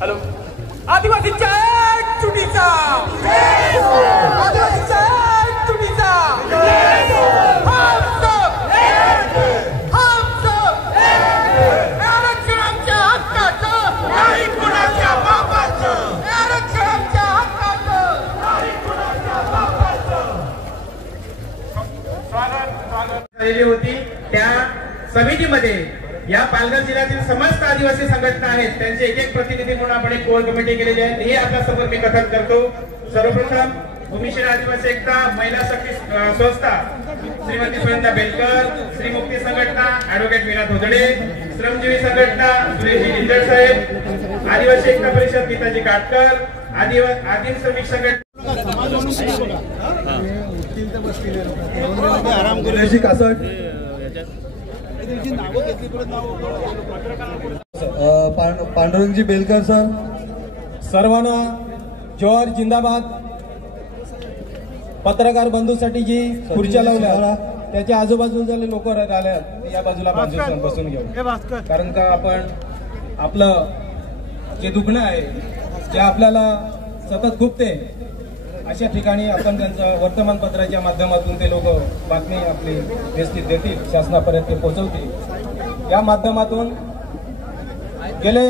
Hello, आदिवासीच्या एक चुकीचा, आदिवासीच्या एक चुकीचा, हम सब आरक्षणाच्या हक्काचं नाही कुणाच्या बापाचं, आरक्षणाच्या हक्काचं नाही कुणाच्या बापाचं. स्वागत झालेली होती. त्या समितीमध्ये या पालघर जिल्ह्यातील समस्त आदिवासी संघटना आहेत, त्यांचे एक एक प्रतिनिधी म्हणून आपण एक कोर कमिटी केलेली आहे. हे आपल्या समोर मी कथन करतो. सर्वप्रथम भूमिशील आदिवासी एकता महिला शक्ती संस्था श्रीमती सुनंदा बेलकर, श्री मुक्ती संघटना ऍडव्होकेट मीना धोदडे, श्रमजीवी संघटना सुरेशजी जिंजड साहेब, आदिवासी एकता परिषद गीताजी काटकर, आदिम श्रमिक संघटना पांडुरंगजी बेलकर सर, सर्वांना जोहार, जिंदाबाद. पत्रकार बंधूसाठी जी खुर्च्या लावल्या त्याच्या आजूबाजूला लोक राहिले या बाजूला बसून घेऊ, कारण का आपण आपलं जे दुखणं आहे जे आपल्याला सतत खुपते अशा ठिकाणी आपण त्यांचं वर्तमानपत्राच्या माध्यमातून ते लोक बातमी आपली व्यवस्थित देतील, शासनापर्यंत ते पोहोचवतील. या माध्यमातून गेले